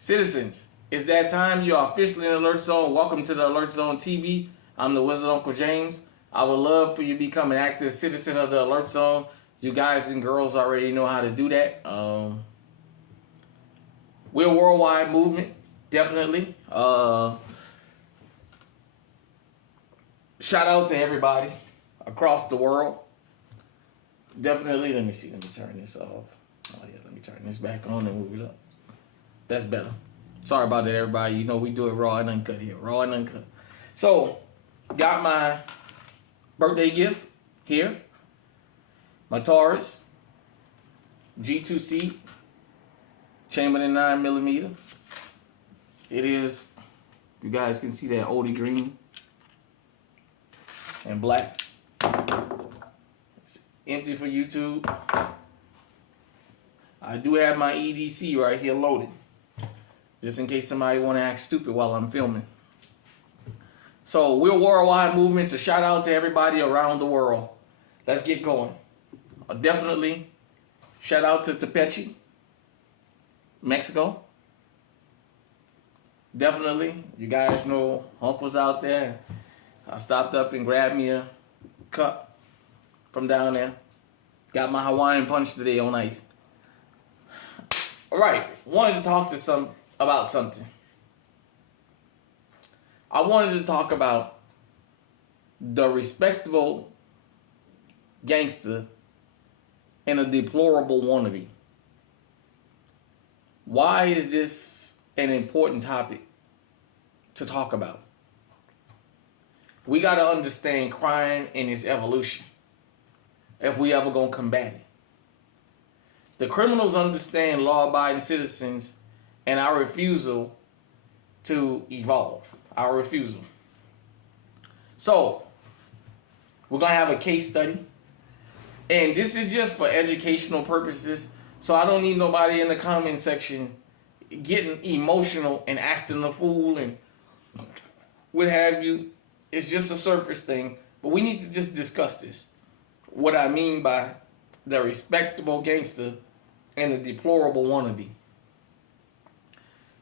Citizens, it's that time. You are officially in Alert Zone. Welcome to the Alert Zone TV. I'm the Wizard Uncle James. I would love for you to become an active citizen of the Alert Zone. You guys and girls already know how to do that. We're a worldwide movement, definitely. Shout out to everybody across the world. Definitely. Let me turn this off. Oh yeah, let me turn this back on and move it up. That's better. Sorry about that, everybody. You know we do it raw and uncut here. Raw and uncut. So, got my birthday gift here. My Taurus G2C chambered in 9mm. It is, you guys can see that oldie green and black. It's empty for YouTube. I do have my EDC right here loaded, just in case somebody want to act stupid while I'm filming. So we're a worldwide movement. So shout out to everybody around the world. Let's get going. Definitely shout out to Tepechi, Mexico. Definitely, you guys know Uncle's out there. I stopped up and grabbed me a cup from down there. Got my Hawaiian punch today on ice. All right, wanted to talk to about something. I wanted to talk about the respectable gangster and a deplorable wannabe. Why is this an important topic to talk about? We got to understand crime and its evolution if we ever gonna combat it. The criminals understand law-abiding citizens and our refusal to evolve. Our refusal. So, we're going to have a case study. And this is just for educational purposes. So I don't need nobody in the comment section getting emotional and acting a fool and what have you. It's just a surface thing. But we need to just discuss this. What I mean by the respectable gangster and the deplorable wannabe.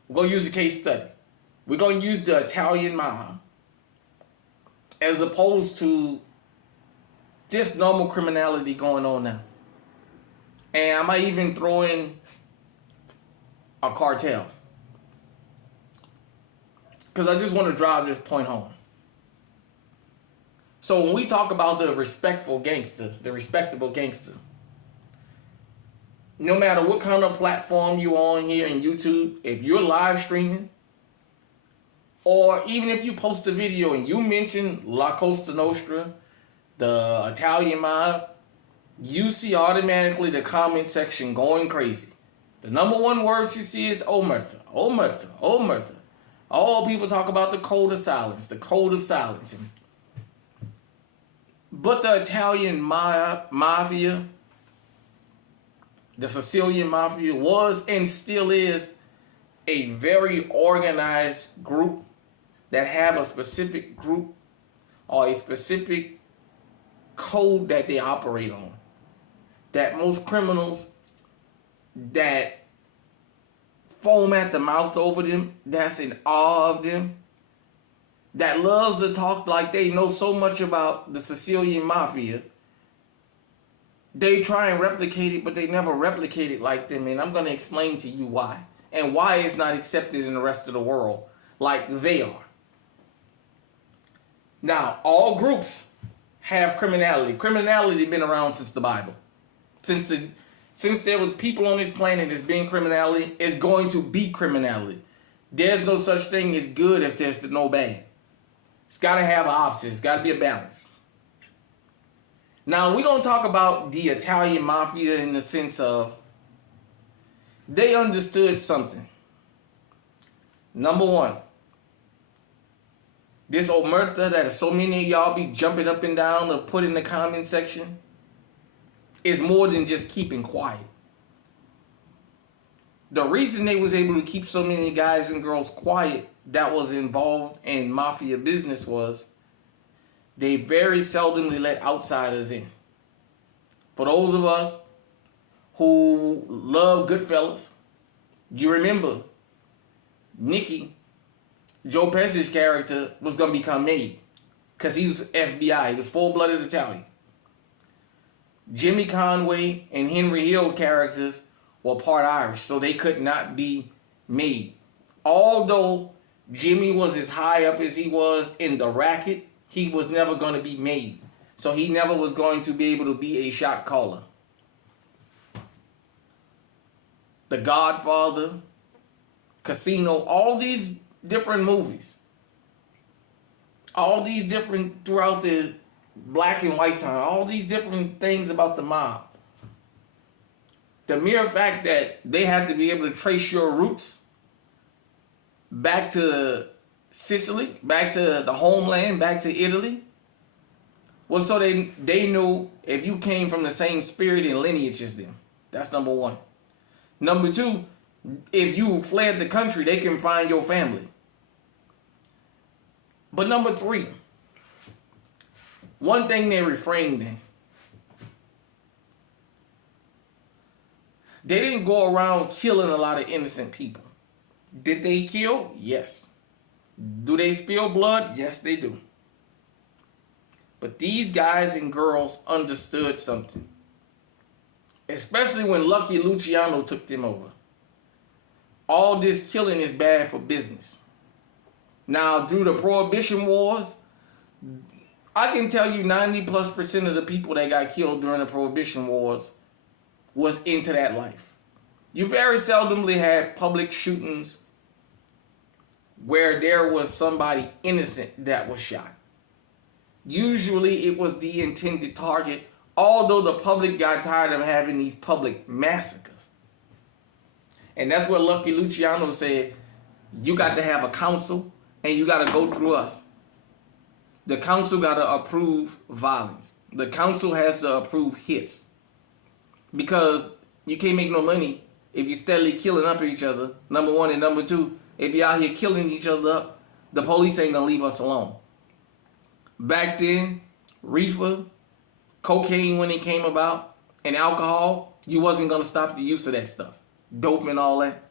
We're going to use a case study. We're going to use the Italian mob as opposed to just normal criminality going on now. And I might even throw in a cartel, because I just want to drive this point home. So when we talk about the respectful gangster, the respectable gangster, no matter what kind of platform you're on here in YouTube, if you're live streaming, or even if you post a video and you mention La Costa Nostra, the Italian mob, you see automatically the comment section going crazy. The number one words you see is omerta, omerta, omerta. All people talk about the code of silence, the code of silence. But the Italian mafia, the Sicilian mafia was and still is a very organized group that have a specific group or a specific code that they operate on. That most criminals that foam at the mouth over them, that's in awe of them, that loves to talk like they know so much about the Sicilian mafia, they try and replicate it, but they never replicate it like them. And I'm going to explain to you why. And why it's not accepted in the rest of the world like they are. Now, all groups have criminality. Criminality been around since the Bible. Since there was people on this planet that's being criminality, it's going to be criminality. There's no such thing as good if there's no bad. It's got to have an opposite. It's got to be a balance. Now, we're going to talk about the Italian mafia in the sense of they understood something. Number one, this omerta that so many of y'all be jumping up and down or put in the comment section is more than just keeping quiet. The reason they was able to keep so many guys and girls quiet that was involved in mafia business was they very seldomly let outsiders in. For those of us who love Goodfellas, you remember Nicky, Joe Pesci's character, was going to become made. Because he was FBI. He was full-blooded Italian. Jimmy Conway and Henry Hill characters were part Irish, so they could not be made. Although Jimmy was as high up as he was in the racket, he was never going to be made. So he never was going to be able to be a shot caller. The Godfather, Casino, all these different movies. All these different, throughout the black and white time, all these different things about the mob. The mere fact that they had to be able to trace your roots back to Sicily, back to the homeland, back to Italy, was so they knew if you came from the same spirit and lineage as them. That's number one. Number two, if you fled the country, they can find your family. But number three, one thing they refrained in. They didn't go around killing a lot of innocent people. Did they kill? Yes. Do they spill blood? Yes, they do. But these guys and girls understood something. Especially when Lucky Luciano took them over. All this killing is bad for business. Now, through the Prohibition Wars, I can tell you 90+% of the people that got killed during the Prohibition Wars was into that life. You very seldomly had public shootings where there was somebody innocent that was shot. Usually it was the intended target, although the public got tired of having these public massacres. And that's what Lucky Luciano said, you got to have a council and you got to go through us. The council got to approve violence. The council has to approve hits. Because you can't make no money if you're steadily killing up each other, number one. And number two, if you're out here killing each other up, the police ain't going to leave us alone. Back then, reefer, cocaine when it came about, and alcohol, you wasn't going to stop the use of that stuff. Dope and all that.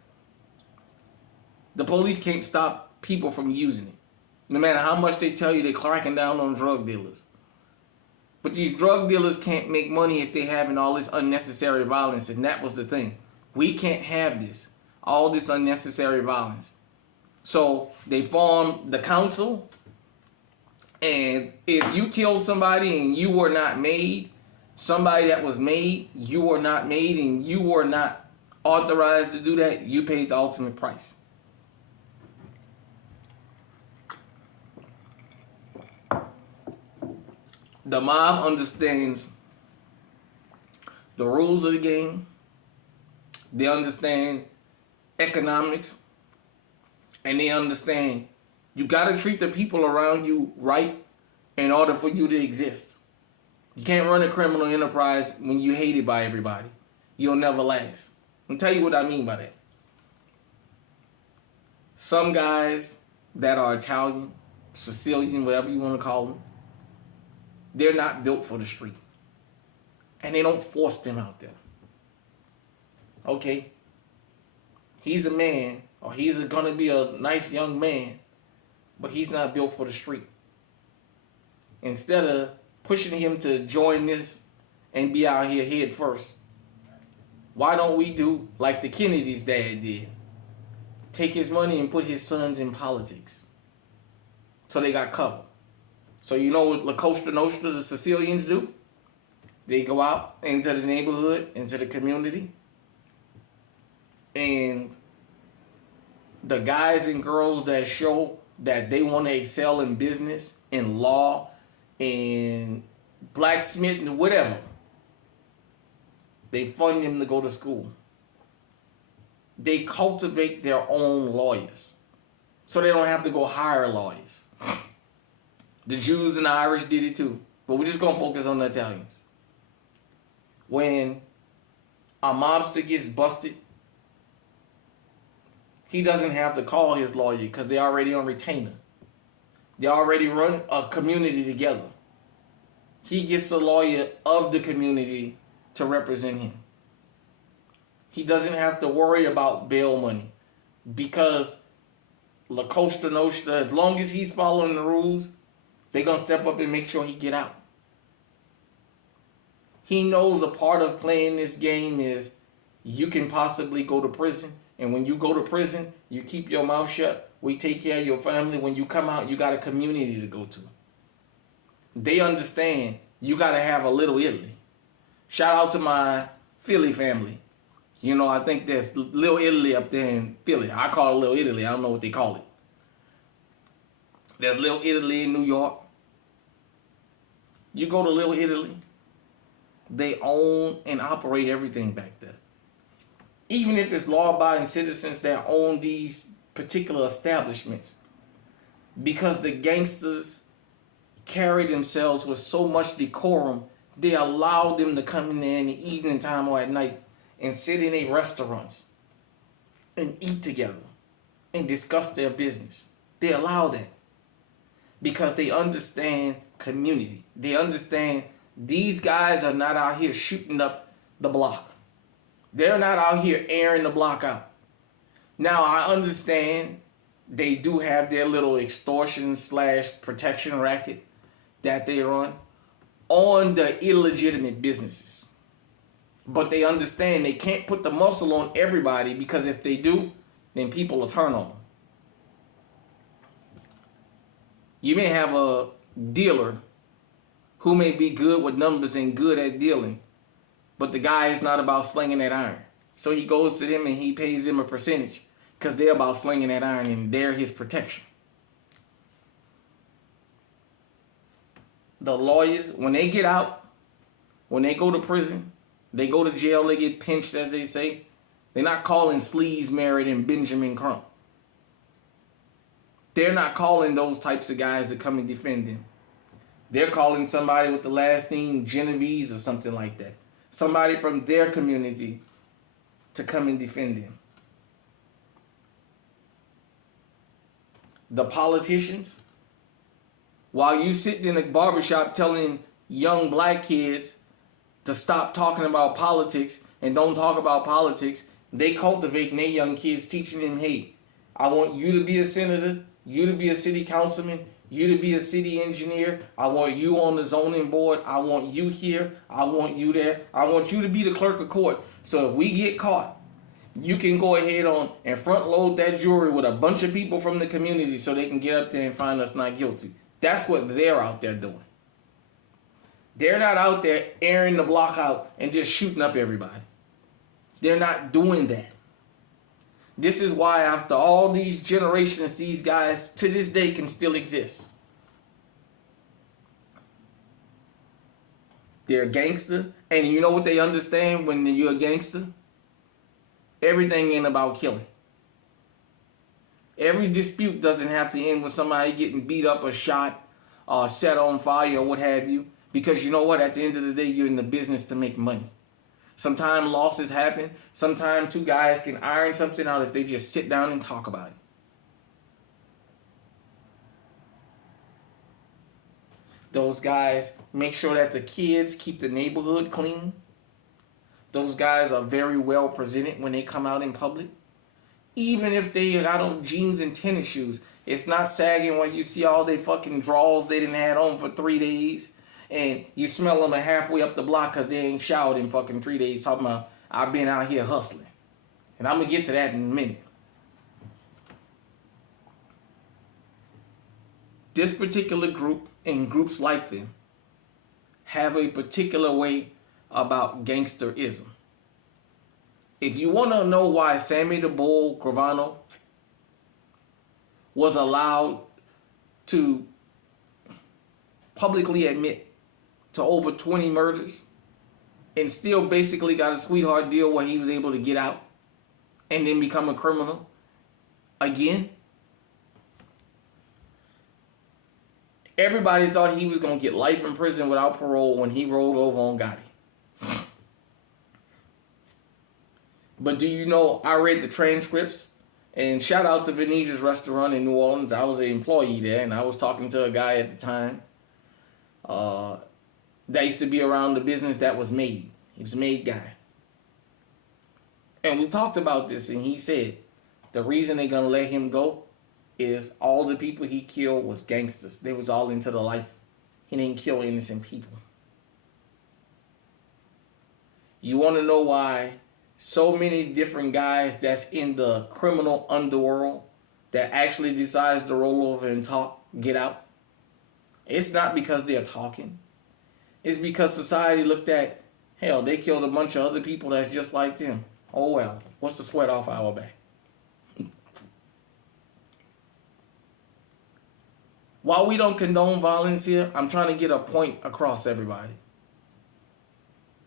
The police can't stop people from using it. No matter how much they tell you they're cracking down on drug dealers. But these drug dealers can't make money if they're having all this unnecessary violence. And that was the thing. We can't have this. All this unnecessary violence. So they formed the council. And if you killed somebody and you were not made, somebody that was made, you were not made, and you were not authorized to do that, you paid the ultimate price. The mob understands the rules of the game. They understand economics. And they understand you got to treat the people around you right in order for you to exist. You can't run a criminal enterprise when you're hated by everybody. You'll never last. I'll tell you what I mean by that. Some guys that are Italian, Sicilian, whatever you want to call them, they're not built for the street. And they don't force them out there. Okay? He's a man, or he's going to be a nice young man, but he's not built for the street. Instead of pushing him to join this and be out here head first, why don't we do like the Kennedy's dad did? Take his money and put his sons in politics. So they got covered. So you know what La Costa Nostra, the Sicilians, do? They go out into the neighborhood, into the community. And the guys and girls that show that they want to excel in business, in law, in blacksmith, and whatever, they fund them to go to school. They cultivate their own lawyers. So they don't have to go hire lawyers. The Jews and the Irish did it too. But we're just going to focus on the Italians. When a mobster gets busted, he doesn't have to call his lawyer because they're already on retainer. They already run a community together. He gets a lawyer of the community to represent him. He doesn't have to worry about bail money because La Costa Nostra, as long as he's following the rules, they're going to step up and make sure he get out. He knows a part of playing this game is you can possibly go to prison. And when you go to prison, you keep your mouth shut. We take care of your family. When you come out, you got a community to go to. They understand you got to have a little Italy. Shout out to my Philly family. You know, I think there's Little Italy up there in Philly. I call it Little Italy. I don't know what they call it. There's Little Italy in New York. You go to Little Italy, they own and operate everything back there. Even if it's law-abiding citizens that own these particular establishments, because the gangsters carry themselves with so much decorum, they allow them to come in there in the evening time or at night and sit in their restaurants and eat together and discuss their business. They allow that because they understand community. They understand these guys are not out here shooting up the block. They're not out here airing the block out. Now, I understand they do have their little extortion / protection racket that they run on the illegitimate businesses. But they understand they can't put the muscle on everybody, because if they do, then people will turn on them. You may have a dealer who may be good with numbers and good at dealing, but the guy is not about slinging that iron. So he goes to them and he pays them a percentage because they're about slinging that iron and they're his protection. The lawyers, when they get out, when they go to prison, they go to jail, they get pinched, as they say. They're not calling Sleaze Merritt and Benjamin Crump. They're not calling those types of guys to come and defend them. They're calling somebody with the last name Genovese or something like that. Somebody from their community to come and defend them. The politicians, while you sitting in a barbershop telling young black kids to stop talking about politics and don't talk about politics, they cultivating their young kids, teaching them, hey, I want you to be a senator, you to be a city councilman, you to be a city engineer. I want you on the zoning board. I want you here. I want you there. I want you to be the clerk of court. So if we get caught, you can go ahead on and front load that jury with a bunch of people from the community so they can get up there and find us not guilty. That's what they're out there doing. They're not out there airing the block out and just shooting up everybody. They're not doing that. This is why after all these generations, these guys to this day can still exist. They're a gangster. And you know what they understand when you're a gangster? Everything ain't about killing. Every dispute doesn't have to end with somebody getting beat up or shot or set on fire or what have you. Because you know what? At the end of the day, you're in the business to make money. Sometimes losses happen. Sometimes two guys can iron something out if they just sit down and talk about it. Those guys make sure that the kids keep the neighborhood clean. Those guys are very well presented when they come out in public. Even if they got on jeans and tennis shoes, it's not sagging when you see all they fucking drawers they didn't have on for 3 days. And you smell them halfway up the block because they ain't showered in fucking 3 days talking about, I've been out here hustling. And I'm going to get to that in a minute. This particular group and groups like them have a particular way about gangsterism. If you want to know why Sammy the Bull Gravano was allowed to publicly admit to over 20 murders and still basically got a sweetheart deal where he was able to get out and then become a criminal again. Everybody thought he was going to get life in prison without parole when he rolled over on Gotti. But do you know, I read the transcripts, and shout out to Venetia's restaurant in New Orleans. I was an employee there, and I was talking to a guy at the time that used to be around the business that was made. He was a made guy. And we talked about this, and he said the reason they're going to let him go is all the people he killed was gangsters. They was all into the life. He didn't kill innocent people. You want to know why so many different guys that's in the criminal underworld that actually decides to roll over and talk, get out? It's not because they're talking. It's because society looked at, hell, they killed a bunch of other people that's just like them. Oh well, what's the sweat off our back? While we don't condone violence here, I'm trying to get a point across everybody.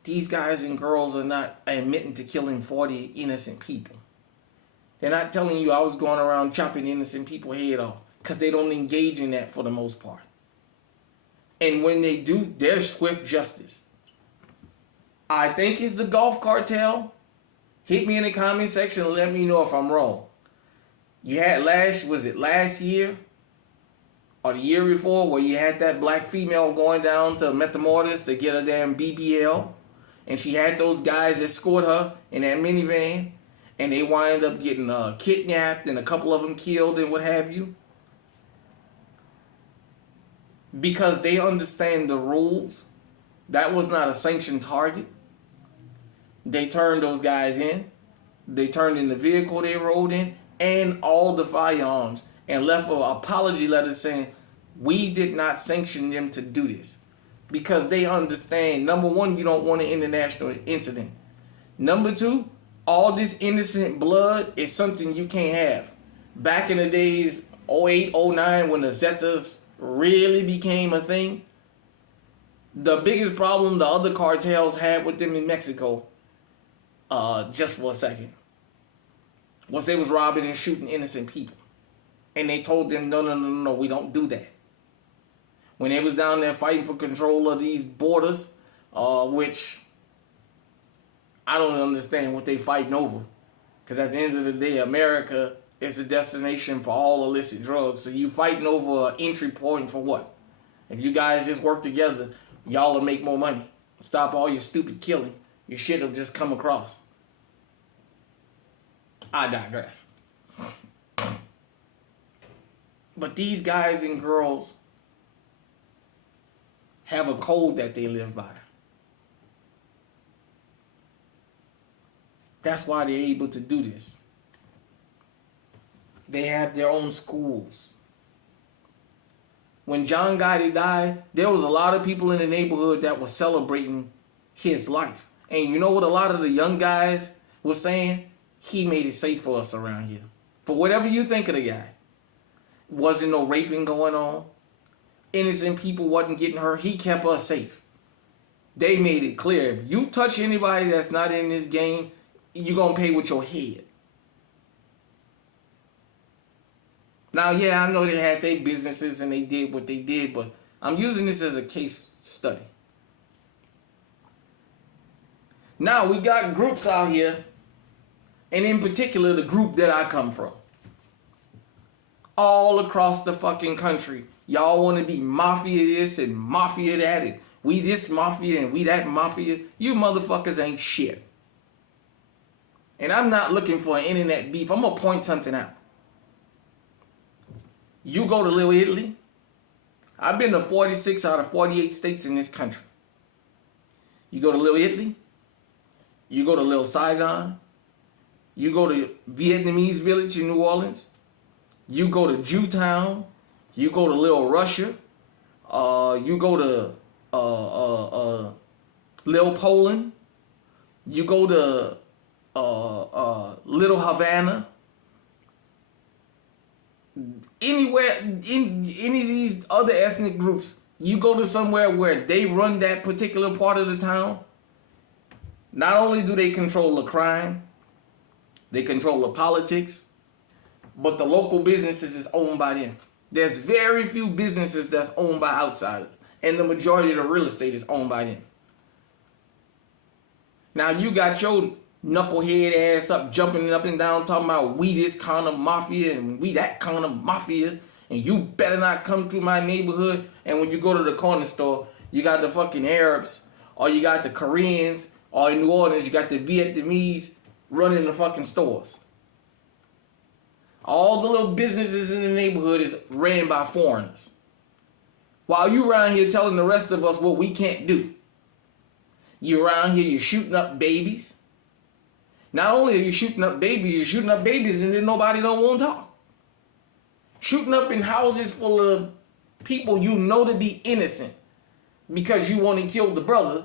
These guys and girls are not admitting to killing 40 innocent people. They're not telling you I was going around chopping innocent people's head off, because they don't engage in that for the most part. And when they do, there's swift justice. I think it's the golf cartel. Hit me in the comment section and let me know if I'm wrong. You had last year or the year before where you had that black female going down to Metamortis to get a damn BBL, and she had those guys escort her in that minivan, and they wind up getting kidnapped and a couple of them killed and what have you. Because they understand the rules. That was not a sanctioned target. They turned those guys in. They turned in the vehicle they rode in and all the firearms and left an apology letter saying, we did not sanction them to do this. Because they understand, number one, you don't want an international incident. Number two, all this innocent blood is something you can't have. Back in the days, 08, 09, when the Zetas really became a thing, the biggest problem the other cartels had with them in Mexico, just for a second, was they was robbing and shooting innocent people. And they told them, no, we don't do that. When they was down there fighting for control of these borders, which I don't understand what they fighting over. Because at the end of the day, America is the destination for all illicit drugs. So you fighting over an entry point for what? If you guys just work together, y'all will make more money. Stop all your stupid killing. Your shit will just come across. I digress. But these guys and girls have a code that they live by. That's why they're able to do this. They have their own schools. When John Gotti died, there was a lot of people in the neighborhood that were celebrating his life. And you know what a lot of the young guys were saying? He made it safe for us around here. For whatever you think of the guy. Wasn't no raping going on. Innocent people wasn't getting hurt. He kept us safe. They made it clear. If you touch anybody that's not in this game, you're going to pay with your head. Now, yeah, I know they had their businesses and they did what they did, but I'm using this as a case study. Now, we got groups out here, and in particular, the group that I come from. All across the fucking country. Y'all want to be mafia this and mafia that, and we this mafia and we that mafia. You motherfuckers ain't shit. And I'm not looking for an internet beef. I'm going to point something out. You go to Little Italy. I've been to 46 out of 48 states in this country. You go to Little Italy. You go to Little Saigon. You go to Vietnamese village in New Orleans. You go to Jewtown. You go to Little Russia. You go to Little Poland. You go to Little Havana. Anywhere, in any of these other ethnic groups, you go to somewhere where they run that particular part of the town, not only do they control the crime, they control the politics, but the local businesses is owned by them. There's very few businesses that's owned by outsiders, and the majority of the real estate is owned by them. Now you got your knucklehead ass up jumping up and down talking about we this kind of mafia and we that kind of mafia, and you better not come through my neighborhood. And when you go to the corner store, you got the fucking Arabs, or you got the Koreans, or in New Orleans you got the Vietnamese running the fucking stores. All the little businesses in the neighborhood is ran by foreigners. While you around here telling the rest of us what we can't do. You around here, you're shooting up babies. Not only are you shooting up babies, you're shooting up babies and then nobody don't want to talk. Shooting up in houses full of people you know to be innocent because you want to kill the brother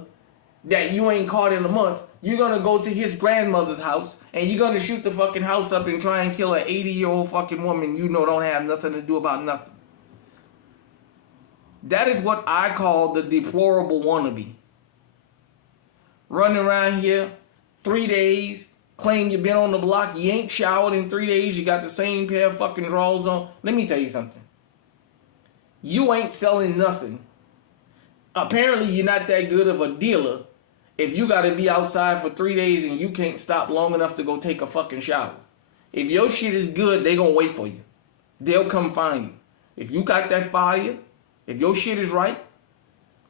that you ain't caught in a month. You're going to go to his grandmother's house and you're going to shoot the fucking house up and try and kill an 80-year-old fucking woman you know don't have nothing to do about nothing. That is what I call the deplorable wannabe. Running around here 3 days, claim you been on the block, you ain't showered in 3 days, you got the same pair of fucking drawers on. Let me tell you something. You ain't selling nothing. Apparently you're not that good of a dealer if you got to be outside for 3 days and you can't stop long enough to go take a fucking shower. If your shit is good, they gonna wait for you. They'll come find you. If you got that fire, if your shit is right,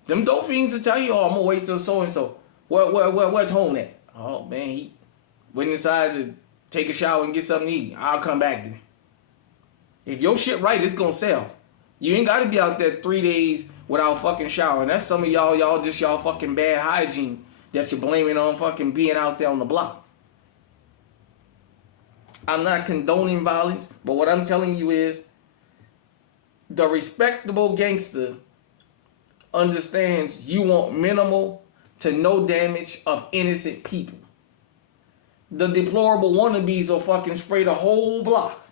them dope fiends will tell you, oh, I'm gonna wait till so-and-so. Where's home at? Oh, man, he went inside to take a shower and get something to eat. I'll come back then. If your shit right, it's gonna sell. You ain't gotta be out there 3 days without fucking showering. That's some of y'all just y'all fucking bad hygiene that you're blaming on fucking being out there on the block. I'm not condoning violence, but what I'm telling you is the respectable gangster understands you want minimal to no damage of innocent people. The deplorable wannabes will fucking spray the whole block.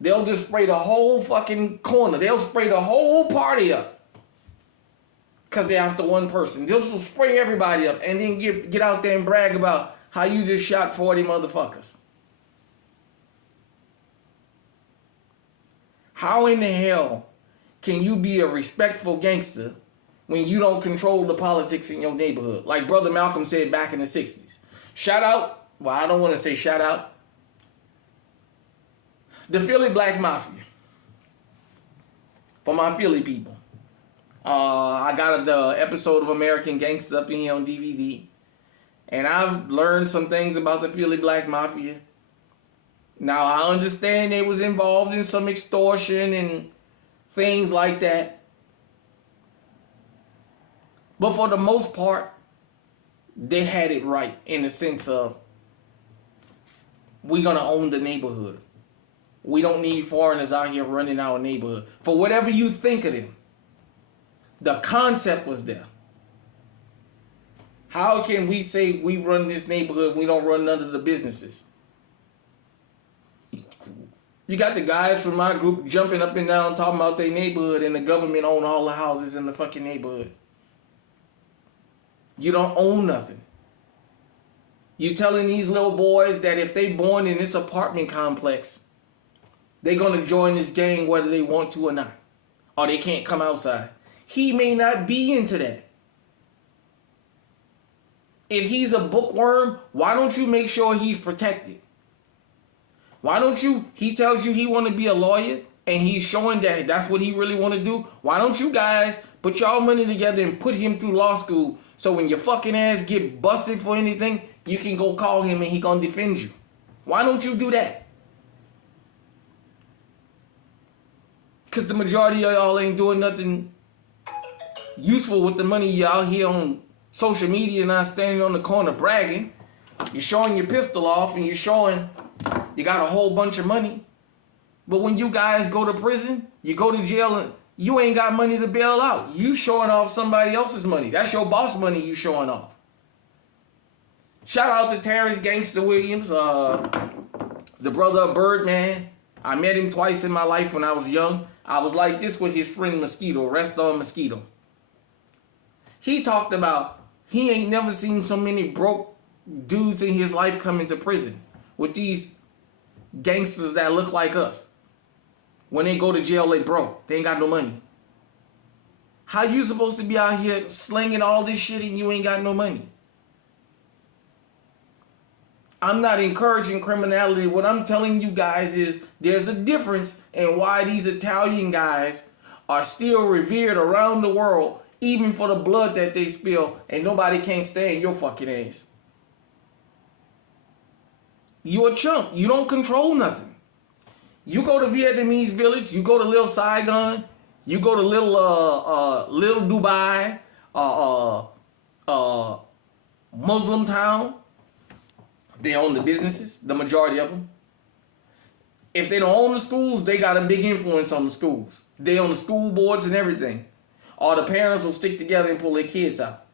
They'll just spray the whole fucking corner. They'll spray the whole party up. Because they're after one person. They'll just spray everybody up and then get out there and brag about how you just shot 40 motherfuckers. How in the hell can you be a respectful gangster when you don't control the politics in your neighborhood? Like Brother Malcolm said back in the 60s. Shout out, well, I don't want to say shout out, the Philly Black Mafia. For my Philly people. I got the episode of American Gangster up in here on DVD. And I've learned some things about the Philly Black Mafia. Now, I understand they was involved in some extortion and things like that. But for the most part, they had it right in the sense of we're going to own the neighborhood. We don't need foreigners out here running our neighborhood. For whatever you think of them, the concept was there. How can we say we run this neighborhood, we don't run none of the businesses? You got the guys from my group jumping up and down talking about their neighborhood and the government own all the houses in the fucking neighborhood. You don't own nothing. You telling these little boys that if they born in this apartment complex, they're going to join this gang whether they want to or not. Or they can't come outside. He may not be into that. If he's a bookworm, why don't you make sure he's protected? Why don't you, he tells you he want to be a lawyer and he's showing that that's what he really want to do. Why don't you guys put y'all money together and put him through law school so when your fucking ass get busted for anything, you can go call him and he gonna defend you. Why don't you do that? Because the majority of y'all ain't doing nothing useful with the money y'all here on social media, not standing on the corner bragging. You're showing your pistol off and you're showing you got a whole bunch of money. But when you guys go to prison, you go to jail and you ain't got money to bail out. You showing off somebody else's money. That's your boss money you showing off. Shout out to Terrence Gangster Williams, the brother of Birdman. I met him twice in my life when I was young. I was like this with his friend Mosquito, Rest on Mosquito. He talked about he ain't never seen so many broke dudes in his life come into prison with these gangsters that look like us. When they go to jail, they broke. They ain't got no money. How you supposed to be out here slinging all this shit and you ain't got no money? I'm not encouraging criminality. What I'm telling you guys is there's a difference in why these Italian guys are still revered around the world, even for the blood that they spill, and nobody can't stand your fucking ass. You a chump. You don't control nothing. You go to Vietnamese village, you go to Little Saigon, you go to little Dubai, Muslim town. They own the businesses, the majority of them. If they don't own the schools, they got a big influence on the schools. They own the school boards and everything. All the parents will stick together and pull their kids out.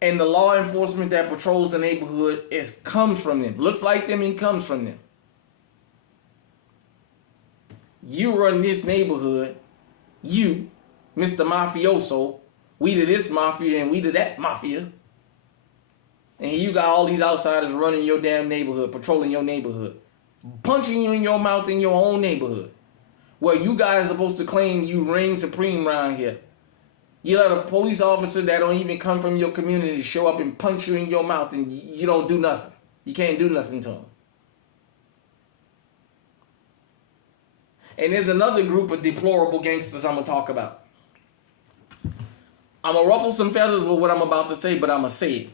And the law enforcement that patrols the neighborhood comes from them. Looks like them and comes from them. You run this neighborhood. You, Mr. Mafioso. We to this mafia and we to that mafia. And you got all these outsiders running your damn neighborhood, patrolling your neighborhood, punching you in your mouth in your own neighborhood. Where you guys are supposed to claim you reign supreme around here. You let a police officer that don't even come from your community show up and punch you in your mouth and you don't do nothing. You can't do nothing to him. And there's another group of deplorable gangsters I'm going to talk about. I'm going to ruffle some feathers with what I'm about to say, but I'm going to say it.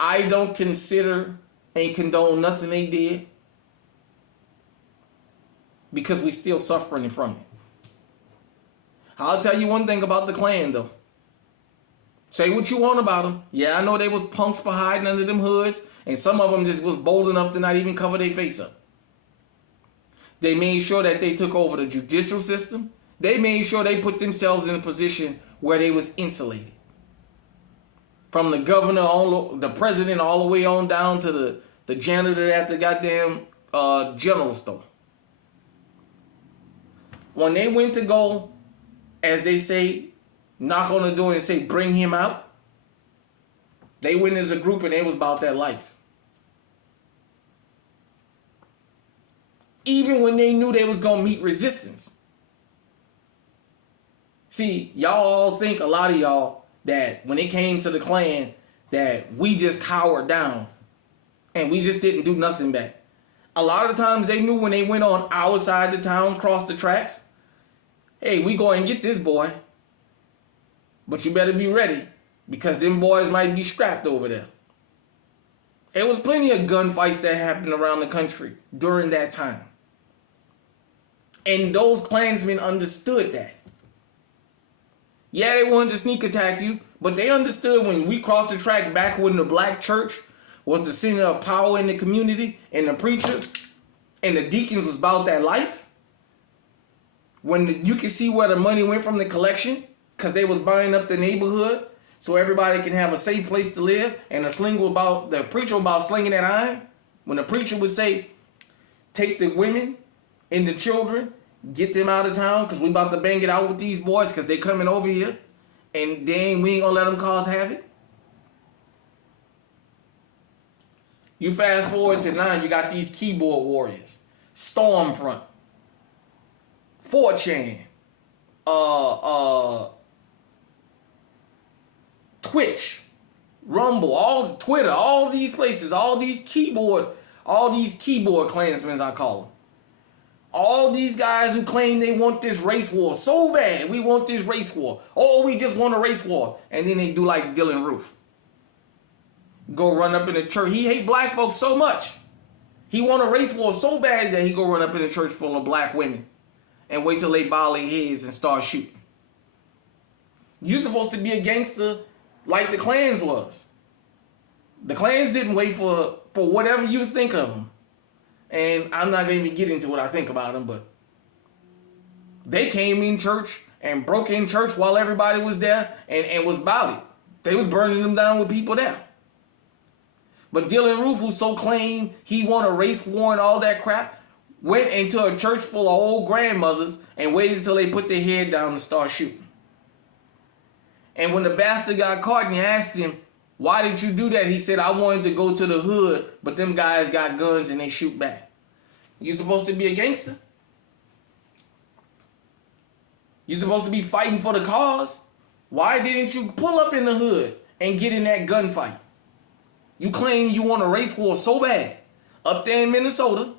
I don't consider and condone nothing they did because we still suffering from it. I'll tell you one thing about the Klan, though. Say what you want about them. Yeah, I know they was punks for hiding under them hoods, and some of them just was bold enough to not even cover their face up. They made sure that they took over the judicial system. They made sure they put themselves in a position where they was insulated. From the governor, the president, all the way on down to the janitor at the goddamn general store. When they went to go, as they say, knock on the door and say, bring him out, they went as a group and they was about that life. Even when they knew they was going to meet resistance. See, y'all all think, a lot of y'all, that when it came to the Klan, that we just cowered down and we just didn't do nothing back. A lot of times they knew when they went on our side of the town, crossed the tracks, hey, we go and get this boy, but you better be ready because them boys might be strapped over there. There was plenty of gunfights that happened around the country during that time. And those Klansmen understood that. Yeah, they wanted to sneak attack you, but they understood when we crossed the track back when the black church was the center of power in the community and the preacher and the deacons was about that life. When you can see where the money went from the collection because they was buying up the neighborhood so everybody can have a safe place to live, and the preacher about slinging that iron. When the preacher would say, take the women and the children, get them out of town because we about to bang it out with these boys because they coming over here and we ain't gonna let them cause havoc. You fast forward to now, you got these keyboard warriors, Stormfront, 4chan, Twitch, Rumble, all Twitter, all these places, all these keyboard Klansmen, I call them. All these guys who claim they want this race war so bad. We want this race war. Oh, we just want a race war. And then they do like Dylan Roof. Go run up in the church. He hate black folks so much. He want a race war so bad that he go run up in a church full of black women and wait till they bow their heads and start shooting. You supposed to be a gangster like the Klans was. The Klans didn't wait for whatever you think of them. And I'm not going to even get into what I think about them, but they came in church and broke in church while everybody was there and was about it. They was burning them down with people there. But Dylan Roof, who so claimed he won a race war and all that crap, went into a church full of old grandmothers and waited until they put their head down and start shooting. And when the bastard got caught and you asked him, why did you do that? He said, I wanted to go to the hood, but them guys got guns and they shoot back. You supposed to be a gangster? You supposed to be fighting for the cause? Why didn't you pull up in the hood and get in that gunfight? You claim you want a race war so bad up there in Minnesota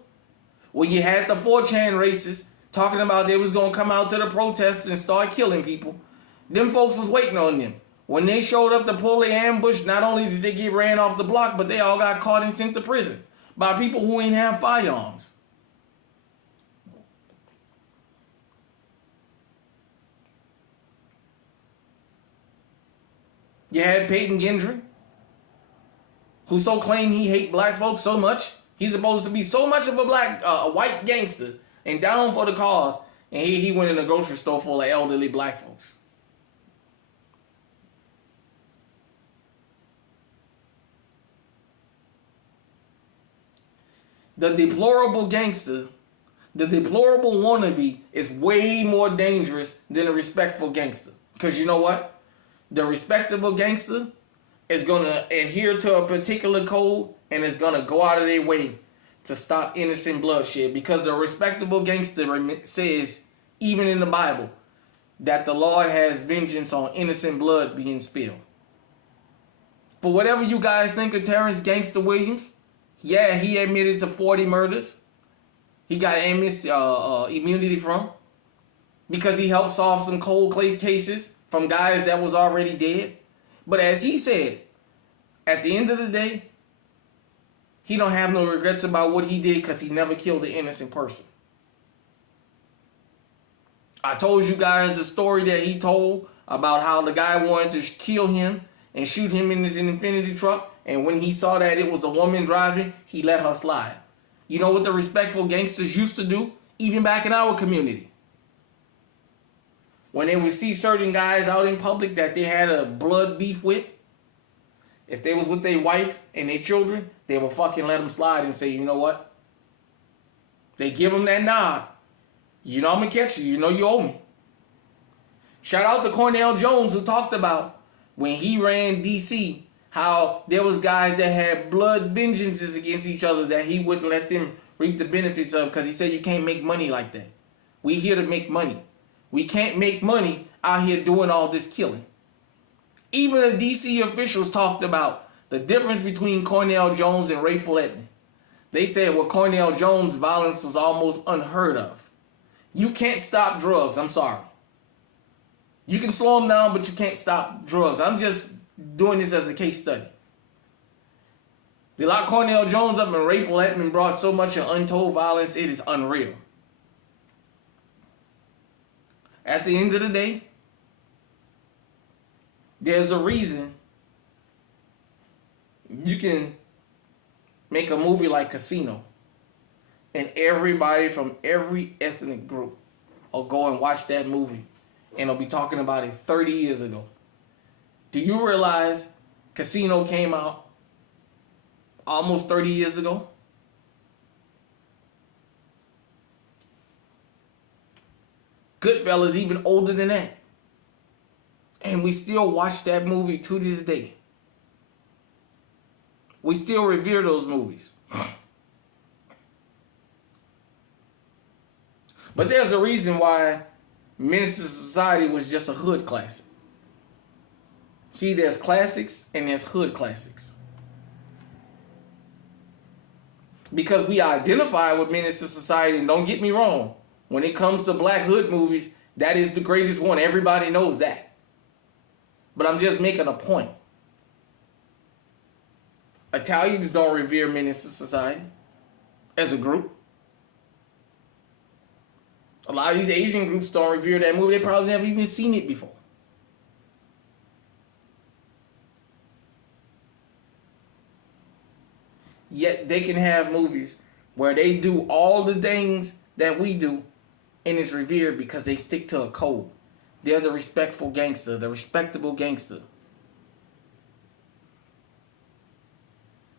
where you had the 4chan racists talking about they was going to come out to the protests and start killing people. Them folks was waiting on them. When they showed up to pull their ambush, not only did they get ran off the block, but they all got caught and sent to prison. by people who ain't have firearms. You had Peyton Gendry, who so claimed he hate black folks so much. He's supposed to be so much of a white gangster and down for the cause. And he went in a grocery store full of elderly black folks. The deplorable gangster, the deplorable wannabe is way more dangerous than a respectful gangster. Because you know what? The respectable gangster is going to adhere to a particular code and is going to go out of their way to stop innocent bloodshed. Because the respectable gangster says, even in the Bible, that the Lord has vengeance on innocent blood being spilled. For whatever you guys think of Terrence Gangster Williams, yeah, he admitted to 40 murders. He got immunity from because he helped solve some cold cases from guys that was already dead. But as he said, at the end of the day, he don't have no regrets about what he did because he never killed an innocent person. I told you guys the story that he told about how the guy wanted to kill him and shoot him in his Infinity truck. And when he saw that it was a woman driving, he let her slide. You know what the respectful gangsters used to do, even back in our community? When they would see certain guys out in public that they had a blood beef with, if they was with their wife and their children, they would fucking let them slide and say, you know what? They give them that nod. You know I'm going to catch you. You know you owe me. Shout out to Cornell Jones, who talked about when he ran D.C., how there was guys that had blood vengeances against each other that he wouldn't let them reap the benefits of because he said you can't make money like that. We here to make money. We can't make money out here doing all this killing. Even the D.C. officials talked about the difference between Cornell Jones and Rayful Edmond. They said with Cornell Jones, violence was almost unheard of. You can't stop drugs. I'm sorry. You can slow them down, but you can't stop drugs. I'm just doing this as a case study. They locked Cornell Jones up and Rayful Edmond brought so much of untold violence, it is unreal. At the end of the day, there's a reason you can make a movie like Casino and everybody from every ethnic group will go and watch that movie and they'll be talking about it 30 years ago. Do you realize Casino came out almost 30 years ago? Goodfellas even older than that. And we still watch that movie to this day. We still revere those movies. But there's a reason why Menace to Society was just a hood classic. See, there's classics and there's hood classics. Because we identify with Menace to Society, and don't get me wrong, when it comes to black hood movies, that is the greatest one. Everybody knows that. But I'm just making a point. Italians don't revere Menace to Society as a group. A lot of these Asian groups don't revere that movie. They probably never even seen it before. Yet they can have movies where they do all the things that we do and it's revered because they stick to a code. They're the respectful gangster, the respectable gangster.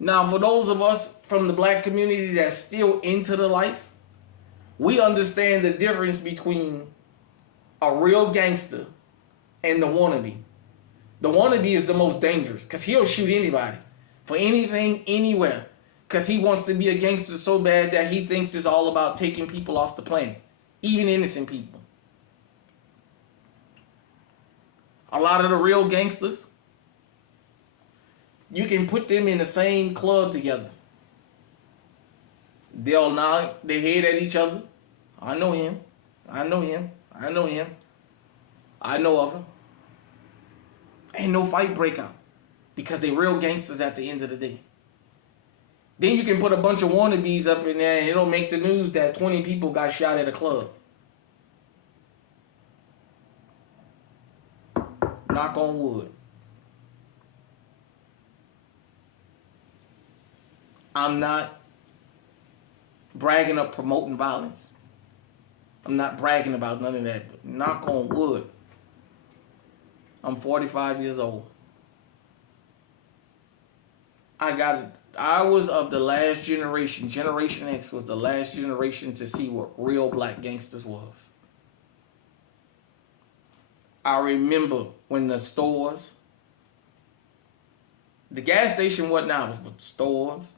Now, for those of us from the black community that's still into the life, we understand the difference between a real gangster and the wannabe. The wannabe is the most dangerous because he'll shoot anybody for anything, anywhere. Because he wants to be a gangster so bad that he thinks it's all about taking people off the planet. Even innocent people. A lot of the real gangsters, you can put them in the same club together. They'll nod their head at each other. I know him. I know him. I know him. I know of him. Ain't no fight break out. Because they real gangsters at the end of the day. Then you can put a bunch of wannabes up in there and it'll make the news that 20 people got shot at a club. Knock on wood. I'm not bragging or promoting violence. I'm not bragging about none of that. But knock on wood. I'm 45 years old. I was of the last generation. Generation X was the last generation to see what real black gangsters was. I remember when the stores, the gas station, what now was, but the stores,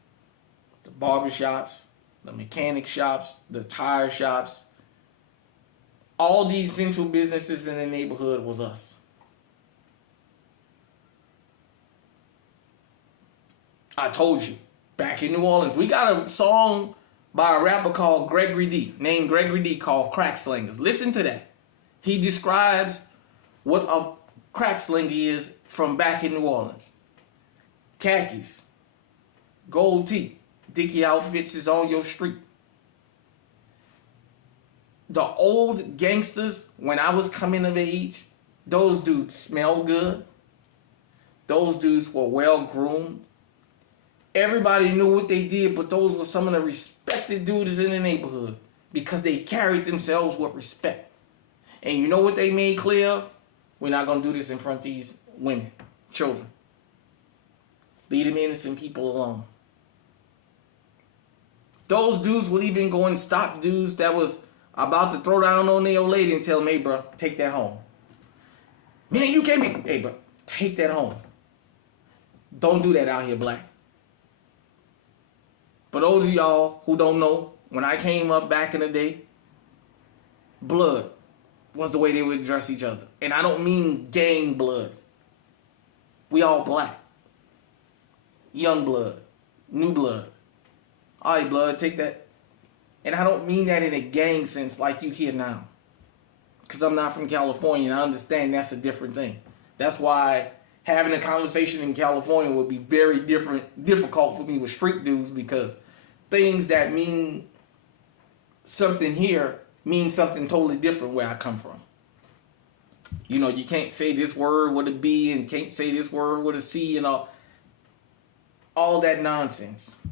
the barber shops, the mechanic shops, the tire shops, all these central businesses in the neighborhood was us. I told you, back in New Orleans, we got a song by a rapper called Gregory D, named Gregory D, called Crack Slingers. Listen to that. He describes what a crack slinger is from back in New Orleans. Khakis, gold teeth, Dickie outfits is on your street. The old gangsters, when I was coming of age, those dudes smelled good. Those dudes were well groomed. Everybody knew what they did, but those were some of the respected dudes in the neighborhood because they carried themselves with respect. And you know what they made clear of? We're not going to do this in front of these women, children. Leave them innocent people alone. Those dudes would even go and stop dudes that was about to throw down on their old lady and tell them, hey, bro, take that home. Man, you can't be... Hey, bro, take that home. Don't do that out here, black. For those of y'all who don't know, when I came up back in the day, blood was the way they would address each other. And I don't mean gang blood. We all black. Young blood. New blood. All right, blood, take that. And I don't mean that in a gang sense like you hear now. Because I'm not from California and I understand that's a different thing. That's why having a conversation in California would be very difficult for me with street dudes, because things that mean something here mean something totally different where I come from. You know, you can't say this word with a B and can't say this word with a C and all that nonsense.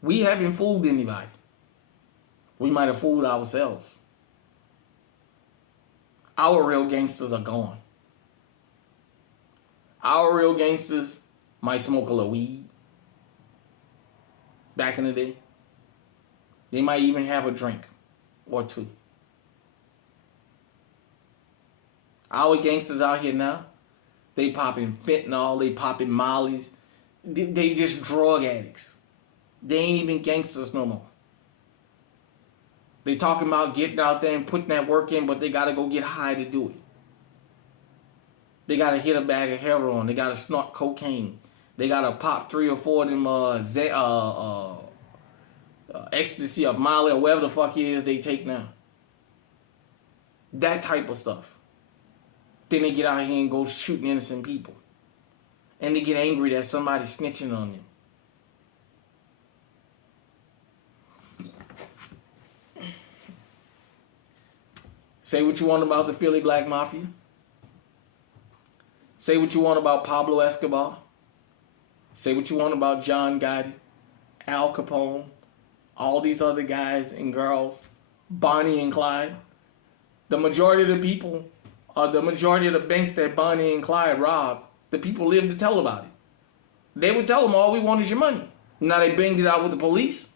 We haven't fooled anybody. We might have fooled ourselves. Our real gangsters are gone. Our real gangsters might smoke a little weed. Back in the day. They might even have a drink or two. Our gangsters out here now, they popping fentanyl, they popping mollies. They just drug addicts. They ain't even gangsters no more. They talking about getting out there and putting that work in, but they got to go get high to do it. They got to hit a bag of heroin. They got to snort cocaine. They got to pop 3 or 4 of them ecstasy or Molly or whatever the fuck it is they take now. That type of stuff. Then they get out here and go shooting innocent people. And they get angry that somebody's snitching on them. Say what you want about the Philly Black Mafia. Say what you want about Pablo Escobar. Say what you want about John Gotti, Al Capone, all these other guys and girls, Bonnie and Clyde. The majority of the people, the majority of the banks that Bonnie and Clyde robbed, the people lived to tell about it. They would tell them, all we want is your money. Now they banged it out with the police.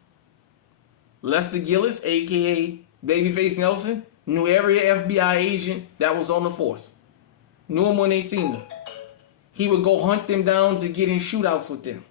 Lester Gillis, a.k.a. Babyface Nelson, knew every FBI agent that was on the force. Knew them when they seen them. He would go hunt them down to get in shootouts with them.